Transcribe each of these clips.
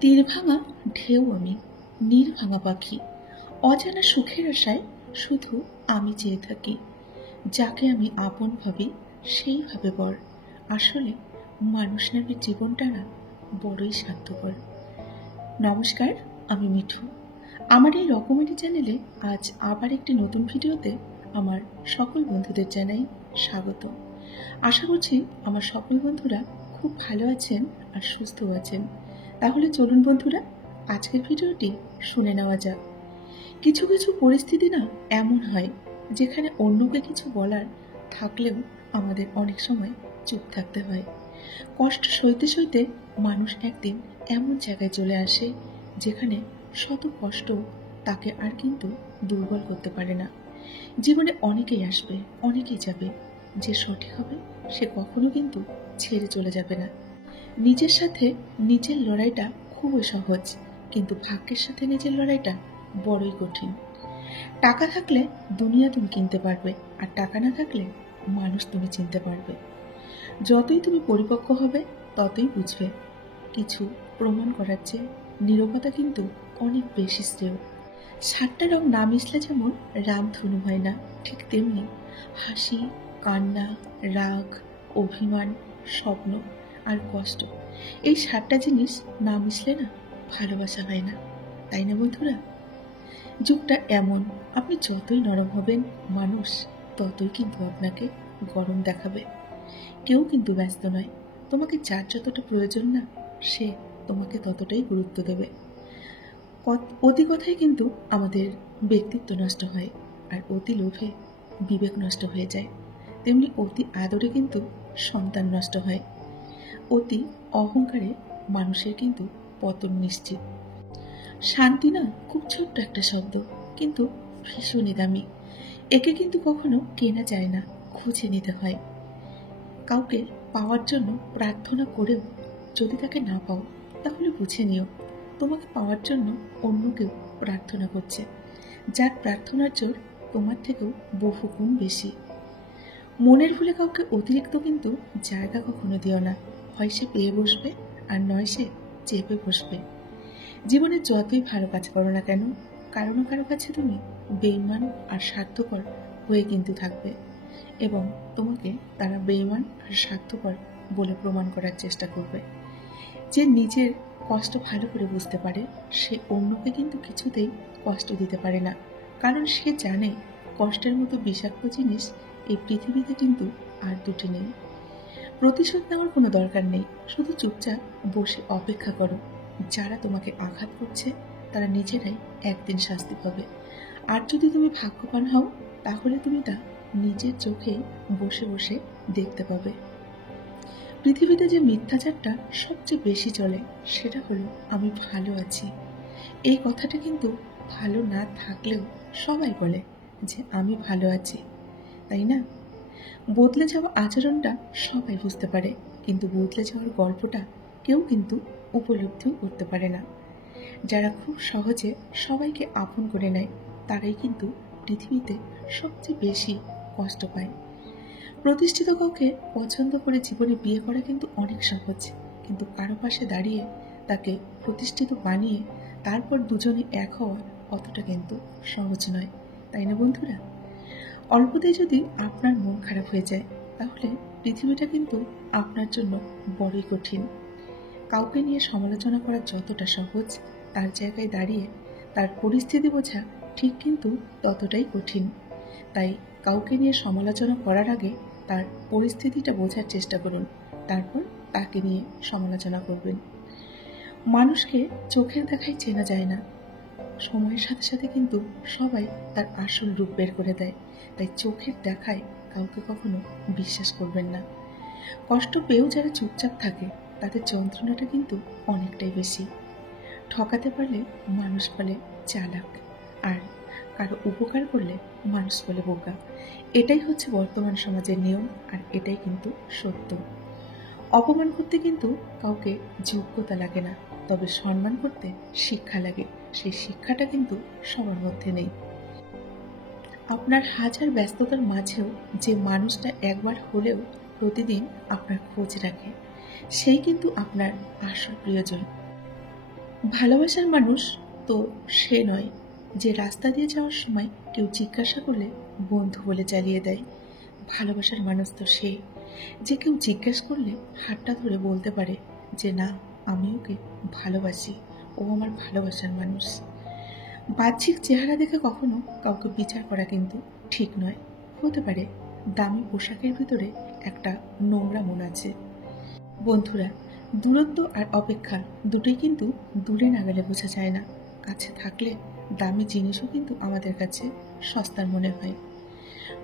তীর ভাঙা ঢেউ আমি, নীর ভাঙা পাখি, অজানা সুখের আশায় শুধু আমি চেয়ে থাকি। যাকে আমি আপন ভাবি সেইভাবে বর। আসলে মানুষ নামের জীবনটা না বড়ই স্বার্থপর। নমস্কার, আমি মিঠু। আমার এই রকমেরি চ্যানেলে আজ আবার একটি নতুন ভিডিওতে আমার সকল বন্ধুদের জানাই স্বাগত। আশা করছি আমার সকল বন্ধুরা খুব ভালো আছেন আর সুস্থ আছেন। তাহলে চলুন বন্ধুরা, আজকের ভিডিওটি শুনে নেওয়া যাক। কিছু কিছু পরিস্থিতি না এমন হয় যেখানে অন্যকে কিছু বলার থাকলেও আমাদের অনেক সময় চুপ থাকতে হয়। কষ্ট সইতে সইতে মানুষ একদিন এমন জায়গায় চলে আসে যেখানে শত কষ্ট তাকে আর কিন্তু দুর্বল করতে পারে না। জীবনে অনেকেই আসবে, অনেকেই যাবে। যে সঠিক হবে সে কখনো কিন্তু ছেড়ে চলে যাবে না। নিজের সাথে নিজের লড়াইটা খুবই সহজ, কিন্তু ভাগ্যের সাথে নিজের লড়াইটা বড়ই কঠিন। টাকা থাকলে দুনিয়া তুমি কিনতে পারবে, আর টাকা না থাকলে মানুষ তুমি চিনতে পারবে। যতই তুমি পরিপক্ক হবে ততই বুঝবে কিছু প্রমাণ করার চেয়ে নীরবতা কিন্তু অনেক বেশি শ্রেয়। সাতটা রং না মিশলে যেমন রামধনু হয় না, ঠিক তেমনি হাসি, কান্না, রাগ, অভিমান, স্বপ্ন আর কষ্ট, এই সাতটা জিনিস না মিশলে না ভালোবাসা হয় না। তাই না বন্ধুরা? যুগটা এমন, আপনি যতই নরম হবেন মানুষ ততই কিন্তু আপনাকে গরম দেখাবে। কেউ কিন্তু ব্যস্ত নয়, তোমাকে যার যতটা প্রয়োজন না সে তোমাকে ততটাই গুরুত্ব দেবে। অতি কথায় কিন্তু আমাদের ব্যক্তিত্ব নষ্ট হয়, আর অতি লোভে বিবেক নষ্ট হয়ে যায়। তেমনি অতি আদরে কিন্তু সন্তান নষ্ট হয়। অতি অহংকারে মানুষের কিন্তু পতন নিশ্চিত। শান্তি না খুব ছোট্ট একটা শব্দ, কিন্তু ভীষণই দামি। একে কিন্তু কখনো কেনা যায় না, খুঁজে নিতে হয়। কাউকে পাওয়ার জন্য প্রার্থনা করেও যদি তাকে না পাও, তাহলে বুঝে নিও তোমাকে পাওয়ার জন্য অন্য কেউ প্রার্থনা করছে, যার প্রার্থনার জোর তোমার থেকেও বহু গুণ বেশি। মনের ভুলে কাউকে অতিরিক্ত কিন্তু জায়গা কখনো দিও না। হয় সে পেয়ে বসবে, আর নয় সে চেপে বসবে। জীবনে যতই ভালো কাজ করো না কেন, কারো না কারো কাছে তুমি বেঈমান আর স্বার্থপর হয়ে কিন্তু থাকবে, এবং তোমাকে তারা বেঈমান আর স্বার্থপর বলে প্রমাণ করার চেষ্টা করবে। যে নিজের কষ্ট ভালো করে বুঝতে পারে সে অন্যকে কিন্তু কিছুতেই কষ্ট দিতে পারে না, কারণ সে জানে কষ্টের মতো বিষাক্ত জিনিস এই পৃথিবীতে কিন্তু আর দুটি নেই। প্রতিশোধ নেওয়ার কোনো দরকার নেই, শুধু চুপচাপ বসে অপেক্ষা করো। যারা তোমাকে আঘাত করছে তারা নিজেরাই একদিন শাস্তি পাবে। আর যদি তুমি ভাগ্যবান হও, তাহলে তুমি তা নিজের চোখেই বসে বসে দেখতে পাবে। পৃথিবীতে যে মিথ্যাচারটা সবচেয়ে বেশি চলে সেটা হলো আমি ভালো আছি। এই কথাটা কিন্তু ভালো না থাকলেও সবাই বলে যে আমি ভালো আছি, তাই না? বদলে যাওয়া আচরণটা সবাই বুঝতে পারে, কিন্তু বদলে যাওয়ার গল্পটা কেউ কিন্তু উপলব্ধিও করতে পারে না। যারা খুব সহজে সবাইকে আপন করে নেয় তারাই কিন্তু পৃথিবীতে সবচেয়ে বেশি কষ্ট পায়। প্রতিষ্ঠিত কাউকে পছন্দ করে জীবনে বিয়ে করা কিন্তু অনেক সহজ, কিন্তু কারো পাশে দাঁড়িয়ে তাকে প্রতিষ্ঠিত বানিয়ে তারপর দুজনে এক হওয়া অতটা কিন্তু সহজ নয়। তাই না বন্ধুরা? অল্পতে যদি আপনার মন খারাপ হয়ে যায়, তাহলে পৃথিবীটা কিন্তু আপনার জন্য বড়ই কঠিন। কাউকে নিয়ে সমালোচনা করা যতটা সহজ, তার জায়গায় দাঁড়িয়ে তার পরিস্থিতি বোঝা ঠিক কিন্তু ততটাই কঠিন। তাই কাউকে নিয়ে সমালোচনা করার আগে তার পরিস্থিতিটা বোঝার চেষ্টা করুন, তারপর তাকে নিয়ে সমালোচনা করবেন। মানুষকে চোখের দেখায় চেনা যায় না, সময়ের সাথে সাথে কিন্তু সবাই তার আসল রূপ বের করে দেয়। তাই চোখের দেখায় কাউকে কখনো বিশ্বাস করবেন না। কষ্ট পেয়েও যারা চুপচাপ থাকে তাদের যন্ত্রণাটা কিন্তু অনেকটাই বেশি। ঠকাতে পারলে মানুষ বলে চালাক, আর কারো উপকার করলে মানুষ বলে বোকা। এটাই হচ্ছে বর্তমান সমাজের নিয়ম, আর এটাই কিন্তু সত্য। অপমান করতে কিন্তু কাউকে যোগ্যতা লাগে না, তবে সম্মান করতে শিক্ষা লাগে। সেই শিক্ষাটা কিন্তু সবার মধ্যে নেই। আপনার হাজার ব্যস্ততার মাঝেও যে মানুষটা একবার হলেও প্রতিদিন আপনার খোঁজ রাখে, সেই কিন্তু আপনার আসল প্রিয়জন। ভালোবাসার মানুষ তো সে নয় যে রাস্তা দিয়ে যাওয়ার সময় কেউ জিজ্ঞাসা করলে বন্ধু বলে চালিয়ে দেয়। ভালোবাসার মানুষ তো সে যে কেউ জিজ্ঞেস করলে হাতটা ধরে বলতে পারে যে না, আমি ওকে ভালোবাসি, ও আমার ভালোবাসার মানুষ। বাহ্যিক চেহারা দেখে কখনো কাউকে বিচার করা কিন্তু ঠিক নয়। হতে পারে দামি পোশাকের ভিতরে একটা নোংরা মন আছে। বন্ধুরা, দূরত্ব আর অপেক্ষা দুটোই কিন্তু দূরে না গেলে বোঝা যায় না। কাছে থাকলে দামি জিনিসও কিন্তু আমাদের কাছে সস্তার মনে হয়।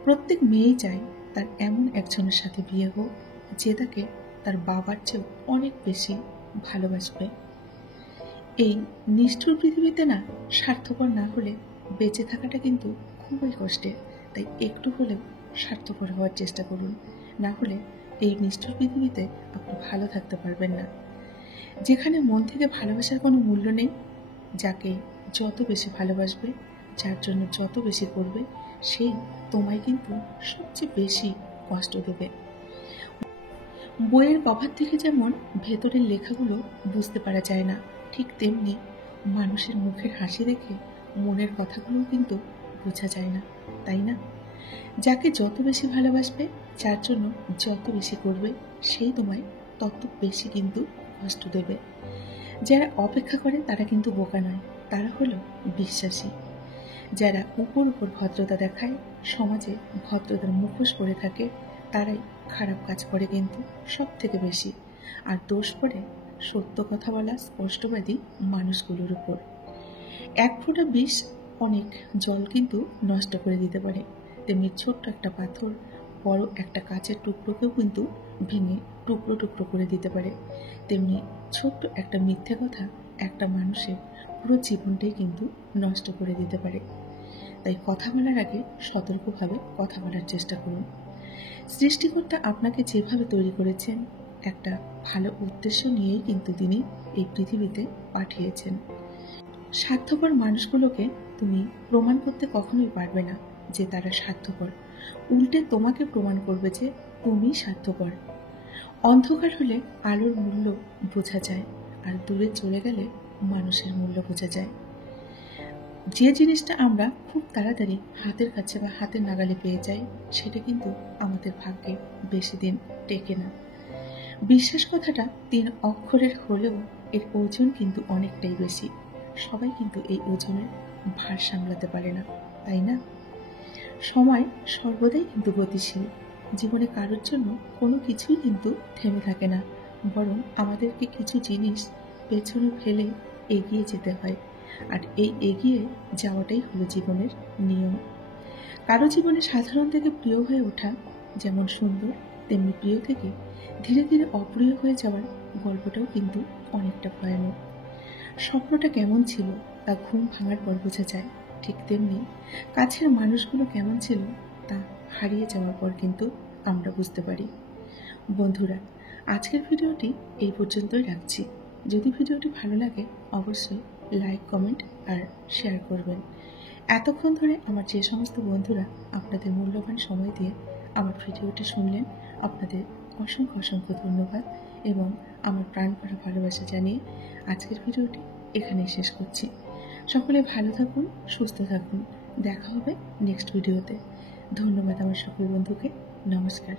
প্রত্যেক মেয়েই চায় তার এমন একজনের সাথে বিয়ে হোক যে তাকে তার বাবার চেয়েও অনেক বেশি ভালোবাসবে। এই নিষ্ঠুর পৃথিবীতে না, স্বার্থপর না হলে বেঁচে থাকাটা কিন্তু খুবই কষ্টের। তাই একটু হলেও স্বার্থপর হওয়ার চেষ্টা করুন, না হলে এই নিষ্ঠুর পৃথিবীতে আপনি ভালো থাকতে পারবেন না। যেখানে মন থেকে ভালোবাসার কোনো মূল্য নেই, যাকে যত বেশি ভালোবাসবে, যার জন্য যত বেশি করবে, সেই তোমায় কিন্তু সবচেয়ে বেশি কষ্ট দেবে। বইয়ের কভার থেকে যেমন ভেতরের লেখাগুলো বুঝতে পারা যায় না, ঠিক তেমনি মানুষের মুখের হাসি দেখে মনের কথাগুলোও কিন্তু বোঝা যায় না, তাই না? যাকে যত বেশি ভালোবাসবে, যার জন্য যত বেশি করবে, সেই তোমায় তত বেশি কিন্তু কষ্ট দেবে। যারা অপেক্ষা করে তারা কিন্তু বোকা নয়, তারা হলো বিশ্বাসী। যারা উপর উপর ভদ্রতা দেখায়, সমাজে ভদ্রতার মুখোশ পরে থাকে, তারাই খারাপ কাজ করে কিন্তু সব থেকে বেশি। আর দোষ পড়ে সত্য কথা বলা স্পষ্টবাদী মানুষগুলোর উপর। এক ফোঁটা বিষ অনেক জল কিন্তু নষ্ট করে দিতে পারে, তেমনি ছোট্ট একটা পাথর বড় একটা কাচের টুকরোকেও কিন্তু ভেঙে টুকরো টুকরো করে দিতে পারে। তেমনি ছোট্ট একটা মিথ্যে কথা একটা মানুষের পুরো জীবনটাই কিন্তু নষ্ট করে দিতে পারে। তাই কথা বলার আগে সতর্কভাবে কথা বলার চেষ্টা করুন। সৃষ্টিকর্তা আপনাকে যেভাবে তৈরি করেছেন, একটা ভালো উদ্দেশ্য নিয়েই কিন্তু তিনি এই পৃথিবীতে পাঠিয়েছেন। স্বার্থপর মানুষগুলোকে তুমি প্রমাণ করতে কখনোই পারবে না যে তারা স্বার্থপর। উল্টে তোমাকে প্রমাণ করবে যে তুমি স্বার্থপর। অন্ধকার হলে আলোর মূল্য বোঝা যায়, আর দূরে চলে গেলে মানুষের মূল্য বোঝা যায়। যে জিনিসটা আমরা খুব তাড়াতাড়ি হাতের কাছে বা হাতের নাগালে পেয়ে যাই, সেটা কিন্তু আমাদের ভাগ্যে বেশি দিন টেকে না। বিশ্বাস কথাটা 3 অক্ষরের হলেও এর ওজন কিন্তু অনেকটাই বেশি। সবাই কিন্তু এই ওজনের ভার সামলাতে পারে না, তাই না? সময় সর্বদাই কিন্তু গতিশীল। জীবনে কারোর জন্য কোনো কিছুই কিন্তু থেমে থাকে না, বরং আমাদেরকে কিছু জিনিস পেছনে ফেলে এগিয়ে যেতে হয়। আর এই এগিয়ে যাওয়াটাই হলো জীবনের নিয়ম। কারো জীবনে সাধারণ থেকে প্রিয় হয়ে ওঠা যেমন সুন্দর, তেমনি প্রিয় থেকে ধীরে ধীরে অপ্রিয় হয়ে যাওয়ার গল্পটাও কিন্তু অনেকটা ভয়ানক। স্বপ্নটা কেমন ছিল তা ঘুম ভাঙার পর বোঝা যায়, ঠিক তেমনি কাছের মানুষগুলো কেমন ছিল তা হারিয়ে যাওয়ার পর কিন্তু আমরা বুঝতে পারি। বন্ধুরা, আজকের ভিডিওটি এই পর্যন্তই রাখছি। যদি ভিডিওটি ভালো লাগে অবশ্যই লাইক, কমেন্ট আর শেয়ার করবেন। এতক্ষণ ধরে আমার যে সমস্ত বন্ধুরা আপনাদের মূল্যবান সময় দিয়ে আমার ভিডিওটি শুনলেন, আপনাদের অসংখ্য অসংখ্য ধন্যবাদ এবং আমার প্রাণ ভরা ভালোবাসা জানিয়ে আজকের ভিডিওটি এখানেই শেষ করছি। সকলে ভালো থাকুন, সুস্থ থাকুন। দেখা হবে নেক্সট ভিডিওতে। ধন্যবাদ আমার সকল বন্ধুকে। নমস্কার।